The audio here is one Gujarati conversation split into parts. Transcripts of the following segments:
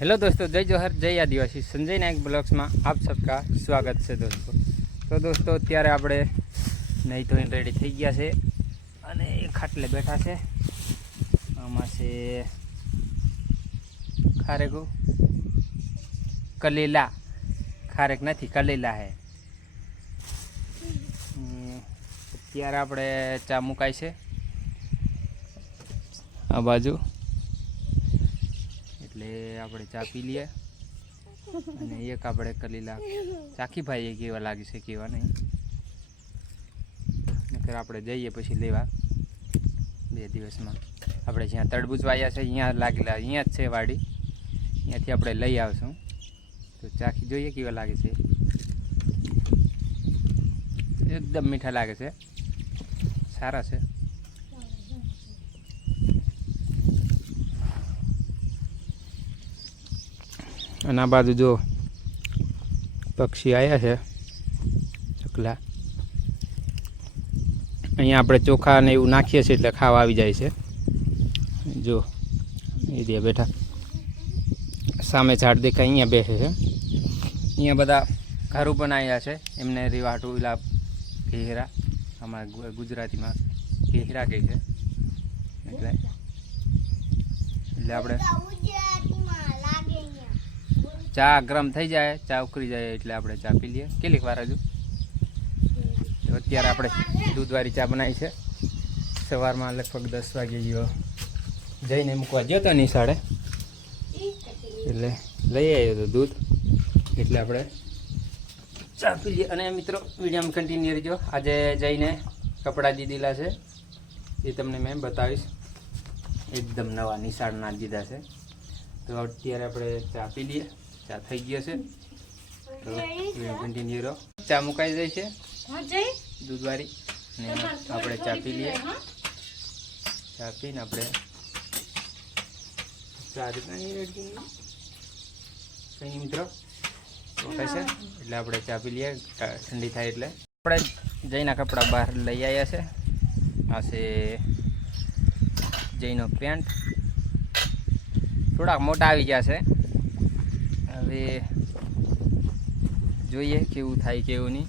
હેલો દોસ્તો, જય જોહર, જય આદિવાસી. સંજય નાયક બ્લોગ્સમાં આપ સબકા સ્વાગત છે દોસ્તો. તો દોસ્તો, અત્યારે આપણે નહીં ધોઈને રેડી થઈ ગયા છે અને ખાટલે બેઠા છે. આમાં છે ખારેકું. કલીલા. ખારેક નથી, કલીલા હે. અત્યારે આપણે ચા મુકાય છે. આ બાજુ. એટલે આપણે ચા પી લઈએ. અને એક આપણે કલીલા ચાખી ભાઈએ કેવા લાગે છે, કેવા નહીં. નકર આપણે જઈએ પછી લેવા. બે દિવસમાં. આપણે જ્યાં તડબૂચ વાયા છે, અહીંયા લાગેલા, અહીંયા જ છે વાડી. અહીંયાથી આપણે લઈ આવશું. તો ચાખી જોઈએ કેવા લાગે છે. એકદમ મીઠા લાગે છે. સારા છે. અને આ બાજુ જો પક્ષી આવ્યા છે ચકલા અહીંયા આપણે ચોખા ને એવું નાખીએ છીએ એટલે ખાવા આવી જાય છે. જો, એ દે બેઠા. સામે ઝાડ દેખાય, અહીંયા બેસે છે. અહીંયા બધા ઘરો બનાવ્યા છે. એમને રીવાટું લાભ ઘેરા અમારા ગુજરાતીમાં ઘેરા કહે છે. એટલે એટલે આપણે ચા ગરમ થઈ જાય, ચા ઉકળી જાય એટલે આપણે ચા પી લઈએ. કેટલીક વાર હજુ? અત્યારે આપણે દૂધવાળી ચા બનાવી છે. સવારમાં લગભગ દસ વાગે જેવો જઈને મૂકવા ગયો તો નિશાળે. એટલે લઈ આવ્યો હતો દૂધ. એટલે આપણે ચા પી લઈએ. અને મિત્રો વિડીયોમાં કન્ટિન્યુ રહેજો. આજે જઈને કપડાં દીધેલા છે. એ તમને મેં બતાવીશ. એકદમ નવા નિશાળના દીધા છે. તો અત્યારે આપણે ચા પી લઈએ. ચા થઈ ગયો છે. કન્ટિન્યુ રહો. ચા મુકાઈ જાય છે? દૂધવાળી. ને આપણે ચા પી લઈએ. ચા પીને આપણે ચા કઈ મિત્રો? છે. એટલે આપણે ચા પી લઈએ. ઠંડી થાય એટલે. આપણે જઈના કપડાં બહાર લઈ આવ્યા છે. આ છે જઈનો પેન્ટ. થોડાક મોટા આવી ગયા છે. હવે જોઈએ કેવું થાય કેવું નહીં.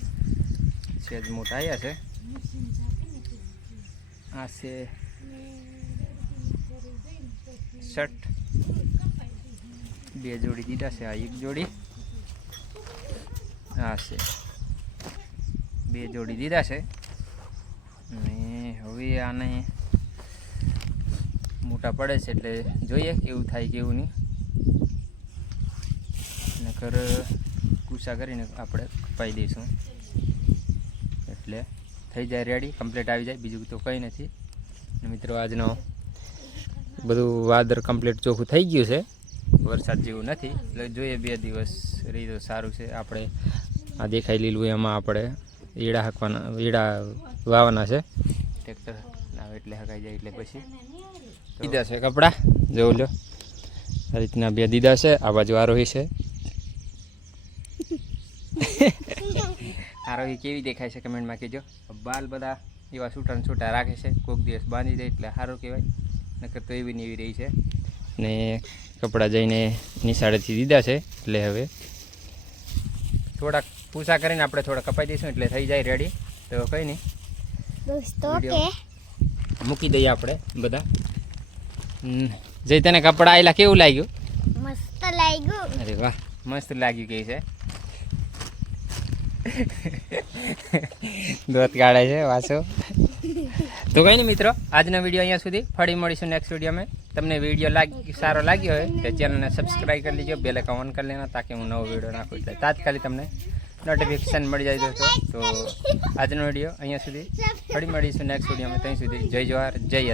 સેજ મોટા આવ્યા છે. આ છે શર્ટ. બે જોડી દીધા છે, આ એક જોડી. આ છે. બે જોડી દીધા છે. અને હવે આને મોટા પડે છે એટલે જોઈએ કેવું થાય કેવું નહીં. નકર કુસા કરીને આપણે કપાઈ દઈશું. એટલે થઈ જાય રેડી કમ્પ્લીટ આવી જાય. બીજું તો કંઈ નથી. મિત્રો, આજનો બધું વાદર કમ્પ્લીટ ચોખ્ખું થઈ ગયું છે. વરસાદ જેવું નથી. એટલે જોઈએ બે દિવસ રહી તો સારું છે. આપણે આ દેખાઈ લીલું એમાં આપણે ઈડા હાંકવાના, ઈડા વાવવાના છે. ટ્રેક્ટર આવે એટલે હકાઈ જાય એટલે પછી. દીધા છે કપડાં. જોઉં લો. આ રીતના બે દીધા છે. આ બાજુ આરોહી છે. આરોહી કેવી દેખાય છે કમેન્ટમાં કહેજો. બાલ બધા એવા છૂટા ને છૂટા રાખે છે. કોઈક દિવસ બાંધી દે એટલે સારું કહેવાય. નકર તો એવી ને એવી રહી છે. ને કપડાં જઈને નિશાળેથી દીધા છે. એટલે હવે થોડાક પૂછા કરીને આપણે થોડા કપાઈ દઈશું એટલે થઈ જાય રેડી તો કંઈ નહીં. દોસ્તો કે મૂકી દઈએ આપણે બધા. જઈ તને કપડાં આવેલા કેવું લાગ્યું? મસ્ત લાગ્યું. અરે વાહ મસ્ત લાગ્યું કે છે. દોત કાઢે છે વાસો. તો કઈ નહીં મિત્રો, આજનો વીડિયો અહીંયા સુધી. ફરી મળીશું નેક્સ્ટ વિડીયોમાં તમને વીડિયો લાગ, સારો લાગ્યો હોય તો ચેનલને સબસ્ક્રાઈબ કરી લેજો બેલ ઓન કરી લેના તાકી હું નવો વીડિયો નાખું એટલે તાત્કાલિક તમને નોટિફિકેશન મળી જાય દોસ્તો. તો આજનો વીડિયો અહીંયા સુધી. ફરી મળીશું નેક્સ્ટ વિડીયોમાં ત્યાં સુધી જય જવાહર, જય